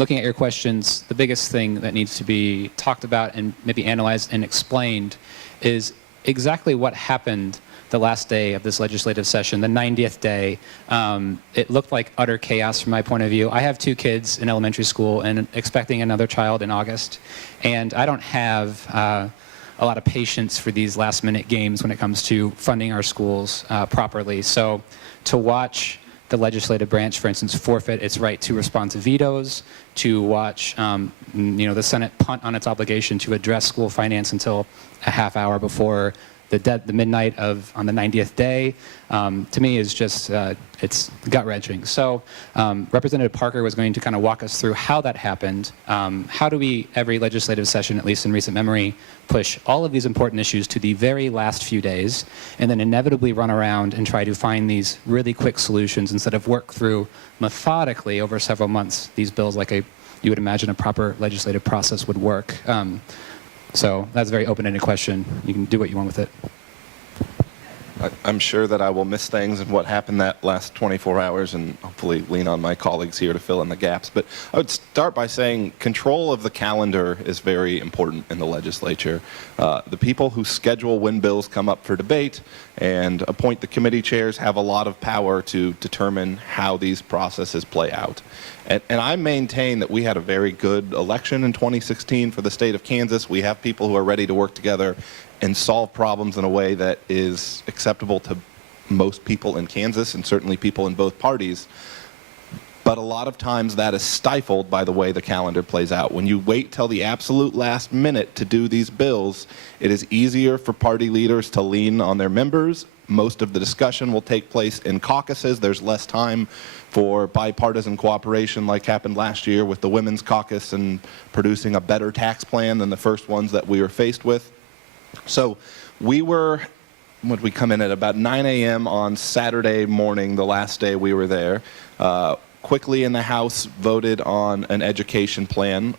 looking at your questions, the biggest thing that needs to be talked about and maybe analyzed and explained is exactly what happened the last day of this legislative session, the 90th day. It looked like utter chaos from my point of view. I have 2 kids in elementary school and expecting another child in August, and I don't have a lot of patience for these last-minute games when it comes to funding our schools properly. So to watch the legislative branch, for instance, forfeit its right to respond to vetoes, to watch the Senate punt on its obligation to address school finance until a half hour before the midnight on the 90th day, to me is just, it's gut-wrenching. So Representative Parker was going to kind of walk us through how that happened. How do we, every legislative session, at least in recent memory, push all of these important issues to the very last few days, and then inevitably run around and try to find these really quick solutions instead of work through methodically over several months these bills like you would imagine a proper legislative process would work. So that's a very open-ended question. You can do what you want with it. I'm sure that I will miss things and what happened that last 24 hours and hopefully lean on my colleagues here to fill in the gaps. But I would start by saying control of the calendar is very important in the legislature. The people who schedule when bills come up for debate and appoint the committee chairs have a lot of power to determine how these processes play out. And I maintain that we had a very good election in 2016 for the state of Kansas. We have people who are ready to work together and solve problems in a way that is acceptable to most people in Kansas and certainly people in both parties. But a lot of times that is stifled by the way the calendar plays out. When you wait till the absolute last minute to do these bills, it is easier for party leaders to lean on their members. Most of the discussion will take place in caucuses. There's less time for bipartisan cooperation like happened last year with the Women's Caucus and producing a better tax plan than the first ones that we were faced with. So we were, would we come in at about 9 a.m. on Saturday morning, the last day we were there. Quickly in the House voted on an education plan.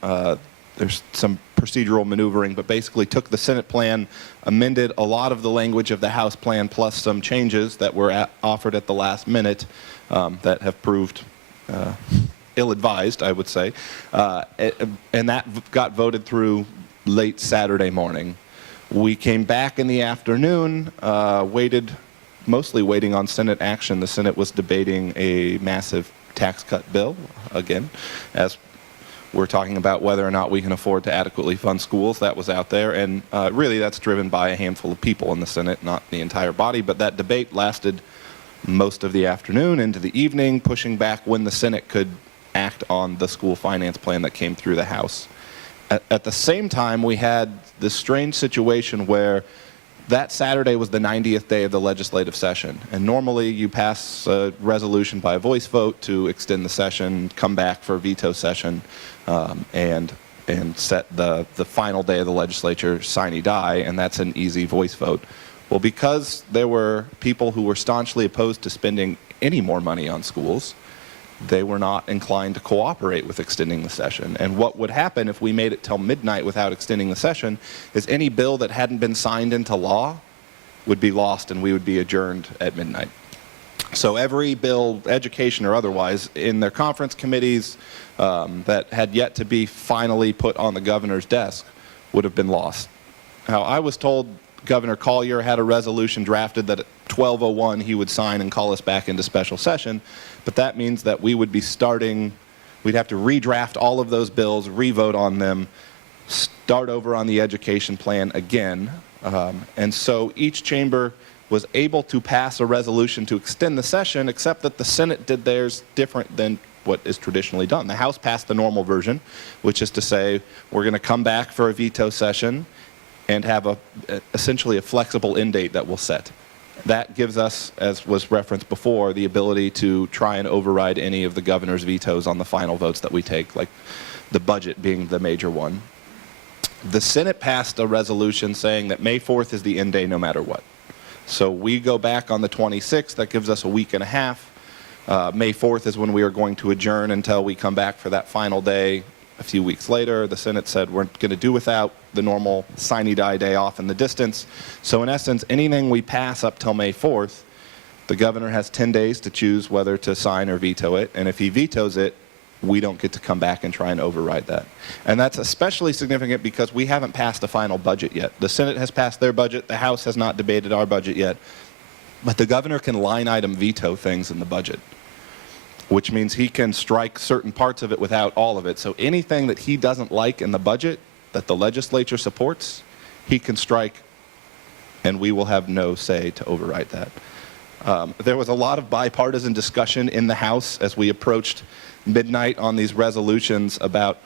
There's some procedural maneuvering, but basically took the Senate plan, amended a lot of the language of the House plan, plus some changes that were offered at the last minute that have proved ill-advised, I would say. And that got voted through late Saturday morning. We came back in the afternoon, mostly waiting on Senate action. The Senate was debating a massive tax cut bill, again, as we're talking about whether or not we can afford to adequately fund schools. That was out there, and really that's driven by a handful of people in the Senate, not the entire body. But that debate lasted most of the afternoon into the evening, pushing back when the Senate could act on the school finance plan that came through the House. At the same time, we had this strange situation where that Saturday was the 90th day of the legislative session. And normally you pass a resolution by a voice vote to extend the session, come back for a veto session, and set the final day of the legislature sine die, and that's an easy voice vote. Well, because there were people who were staunchly opposed to spending any more money on schools, they were not inclined to cooperate with extending the session. And what would happen if we made it till midnight without extending the session is any bill that hadn't been signed into law would be lost and we would be adjourned at midnight. So every bill, education or otherwise, in their conference committees that had yet to be finally put on the governor's desk would have been lost. Now, I was told Governor Collier had a resolution drafted that at 12:01 he would sign and call us back into special session, but that means that we would be starting, we'd have to redraft all of those bills, re-vote on them, start over on the education plan again, and so each chamber was able to pass a resolution to extend the session, except that the Senate did theirs different than what is traditionally done. The House passed the normal version, which is to say we're going to come back for a veto session and have essentially a flexible end date that we'll set. That gives us, as was referenced before, the ability to try and override any of the governor's vetoes on the final votes that we take, like the budget being the major one. The Senate passed a resolution saying that May 4th is the end day no matter what. So we go back on the 26th. That gives us a week and a half. May 4th is when we are going to adjourn until we come back for that final day. A few weeks later, the Senate said we're going to do without the normal sine die day off in the distance. So in essence, anything we pass up till May 4th, the governor has 10 days to choose whether to sign or veto it. And if he vetoes it, we don't get to come back and try and override that. And that's especially significant because we haven't passed a final budget yet. The Senate has passed their budget. The House has not debated our budget yet. But the governor can line item veto things in the budget, which means he can strike certain parts of it without all of it. So anything that he doesn't like in the budget that the legislature supports, he can strike, and we will have no say to override that. There was a lot of bipartisan discussion in the House as we approached midnight on these resolutions about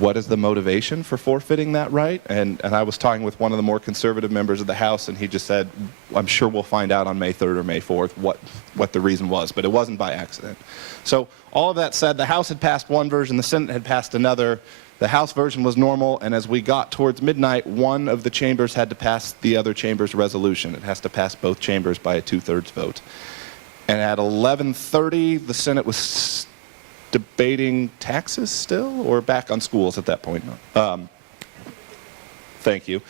what is the motivation for forfeiting that right. And I was talking with one of the more conservative members of the House, and he just said, I'm sure we'll find out on May 3rd or May 4th what the reason was, but it wasn't by accident. So all of that said, the House had passed one version, the Senate had passed another. The House version was normal, and as we got towards midnight, one of the chambers had to pass the other chamber's resolution. It has to pass both chambers by a 2/3 vote. And at 11:30, the Senate was debating taxes still, or back on schools at that point? Thank you.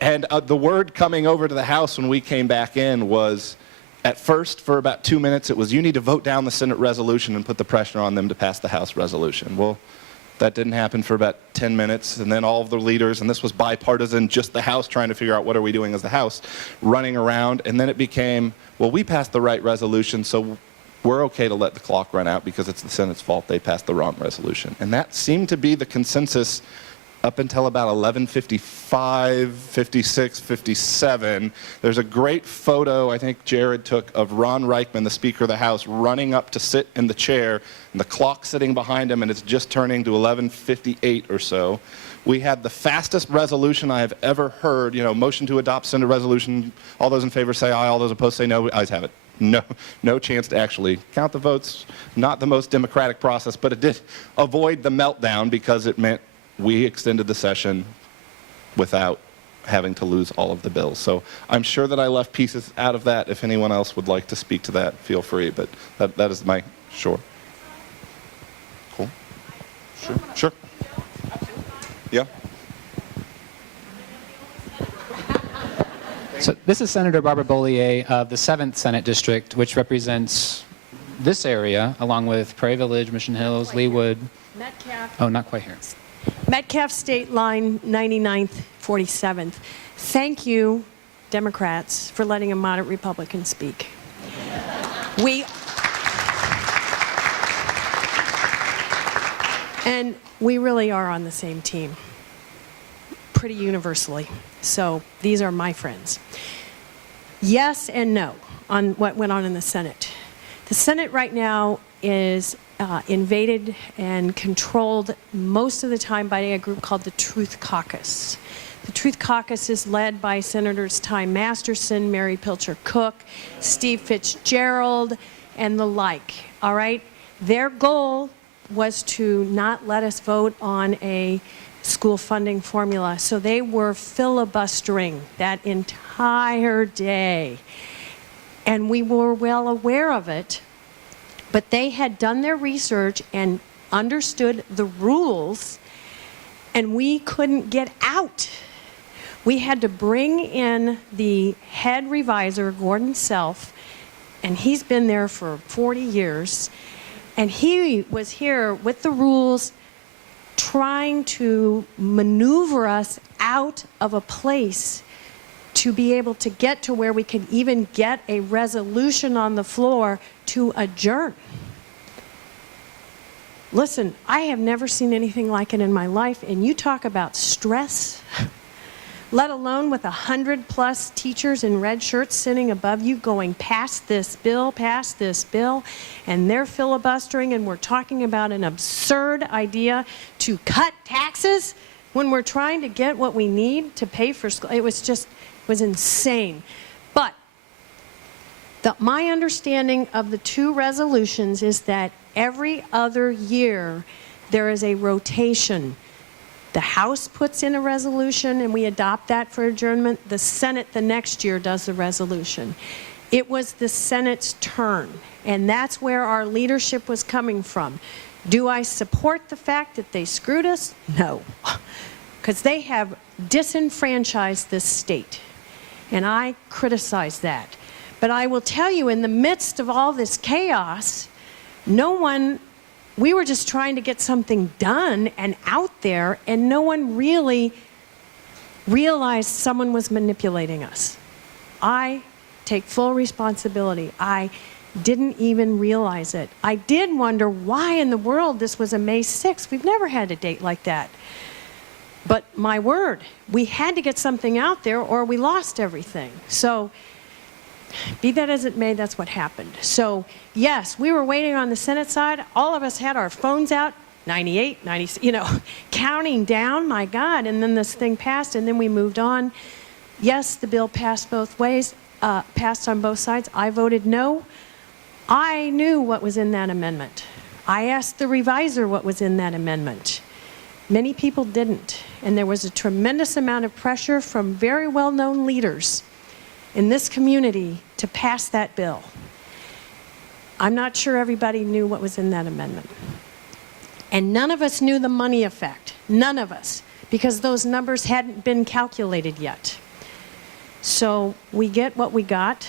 And the word coming over to the House when we came back in was, at first, for about 2 minutes, it was, you need to vote down the Senate resolution and put the pressure on them to pass the House resolution. Well, that didn't happen for about 10 minutes, and then all of the leaders, and this was bipartisan, just the House trying to figure out what are we doing as the House, running around, and then it became, well, we passed the right resolution, so we're okay to let the clock run out because it's the Senate's fault they passed the wrong resolution. And that seemed to be the consensus up until about 11:55, 56, 57. There's a great photo I think Jared took of Ron Reichman, the Speaker of the House, running up to sit in the chair, and the clock sitting behind him, and it's just turning to 11:58 or so. We had the fastest resolution I have ever heard, motion to adopt Senate resolution. All those in favor say aye, all those opposed say no. Ayes have it. No chance to actually count the votes. Not the most democratic process, but it did avoid the meltdown because it meant we extended the session without having to lose all of the bills. So I'm sure that I left pieces out of that. If anyone else would like to speak to that, feel free. But that is my, sure. Cool. Sure. Yeah. So this is Senator Barbara Bollier of the 7th Senate District, which represents this area, along with Prairie Village, Mission Hills, Leawood. Metcalf. Oh, not quite here. Metcalf State Line, 99th, 47th. Thank you, Democrats, for letting a moderate Republican speak. And we really are on the same team, pretty universally. So these are my friends. Yes and no on what went on in the Senate. The Senate right now is invaded and controlled most of the time by a group called the Truth Caucus. The Truth Caucus is led by Senators Ty Masterson, Mary Pilcher Cook, Steve Fitzgerald, and the like, all right? Their goal was to not let us vote on a school funding formula, so they were filibustering that entire day. And we were well aware of it, but they had done their research and understood the rules, and we couldn't get out. We had to bring in the head reviser, Gordon Self, and he's been there for 40 years, and he was here with the rules trying to maneuver us out of a place to be able to get to where we could even get a resolution on the floor to adjourn. Listen, I have never seen anything like it in my life, and you talk about stress, let alone with 100+ teachers in red shirts sitting above you going pass this bill, and they're filibustering, and we're talking about an absurd idea to cut taxes when we're trying to get what we need to pay for school. It was insane. But my understanding of the two resolutions is that every other year there is a rotation. The House puts in a resolution and we adopt that for adjournment. The Senate the next year does the resolution. It was the Senate's turn, and that's where our leadership was coming from. Do I support the fact that they screwed us? No, because they have disenfranchised this state, and I criticize that. But I will tell you, in the midst of all this chaos, no one we were just trying to get something done and out there, and no one really realized someone was manipulating us. I take full responsibility. I didn't even realize it. I did wonder why in the world this was a May 6th. We've never had a date like that. But my word, we had to get something out there or we lost everything. So be that as it may, that's what happened. So yes, we were waiting on the Senate side. All of us had our phones out, 98, 90, you know, counting down, my God. And then this thing passed and then we moved on. Yes, the bill passed both ways, passed on both sides. I voted no. I knew what was in that amendment. I asked the reviser what was in that amendment. Many people didn't. And there was a tremendous amount of pressure from very well-known leaders in this community to pass that bill. I'm not sure everybody knew what was in that amendment. And none of us knew the money effect. None of us. Because those numbers hadn't been calculated yet. So we get what we got.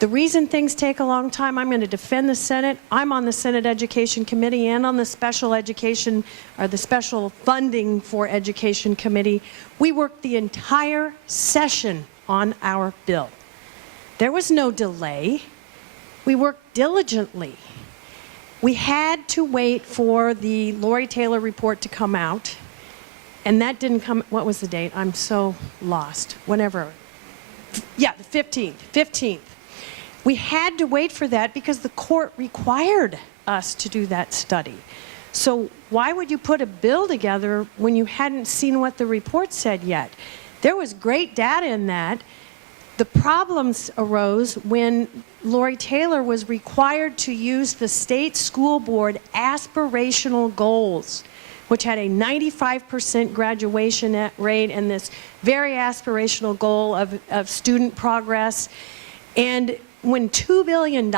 The reason things take a long time, I'm going to defend the Senate. I'm on the Senate Education Committee and on the Special Education, or the Special Funding for Education Committee. We worked the entire session on our bill. There was no delay. We worked diligently. We had to wait for the Lori Taylor report to come out, and that didn't come. What was the date? I'm so lost. Whenever. Yeah, the 15th. We had to wait for that because the court required us to do that study. So why would you put a bill together when you hadn't seen what the report said yet? There was great data in that. The problems arose when Lori Taylor was required to use the state school board aspirational goals, which had a 95% graduation rate and this very aspirational goal of student progress. And when $2 billion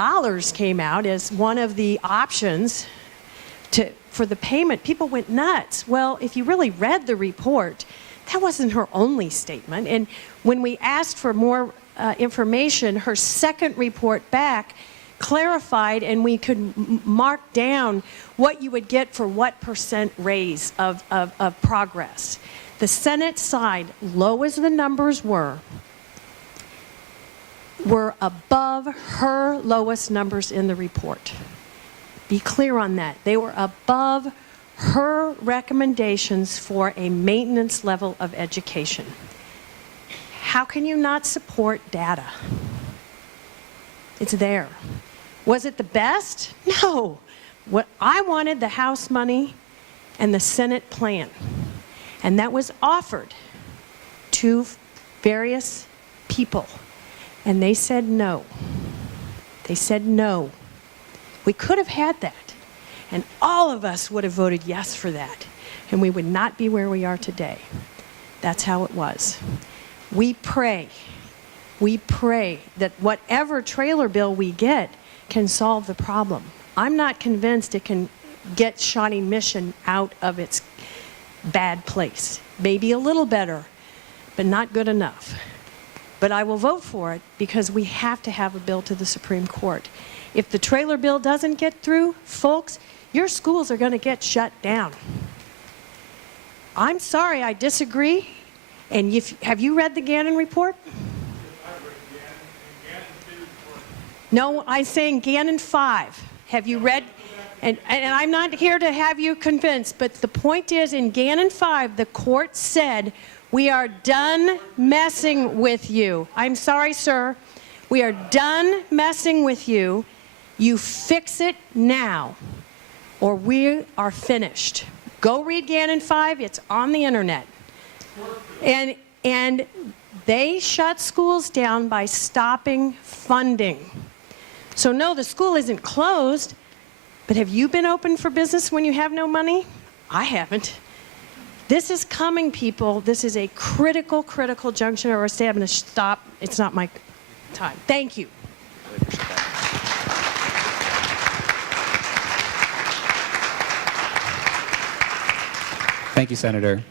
came out as one of the options for the payment, people went nuts. Well, if you really read the report, that wasn't her only statement. And when we asked for more information, her second report back clarified, and we could mark down what you would get for what percent raise of progress. The Senate side, low as the numbers were above her lowest numbers in the report. Be clear on that. They were above her recommendations for a maintenance level of education. How can you not support data? It's there. Was it the best? No. What I wanted, the House money and the Senate plan. And that was offered to various people. And they said no. They said no. We could have had that. And all of us would have voted yes for that. And we would not be where we are today. That's how it was. We pray that whatever trailer bill we get can solve the problem. I'm not convinced it can get Shawnee Mission out of its bad place. Maybe a little better, but not good enough. But I will vote for it because we have to have a bill to the Supreme Court. If the trailer bill doesn't get through, folks, your schools are going to get shut down. I'm sorry, I disagree. And have you read the Gannon report? No, I'm saying Gannon 5. Have you read? And I'm not here to have you convinced, but the point is in Gannon 5, the court said, we are done messing with you. I'm sorry, sir. We are done messing with you. You fix it now, or we are finished. Go read Gannon 5. It's on the internet. And they shut schools down by stopping funding. So no, the school isn't closed, but have you been open for business when you have no money? I haven't. This is coming, people. This is a critical, critical junction, or I'm going to stop. It's not my time. Thank you. Thank you, Senator.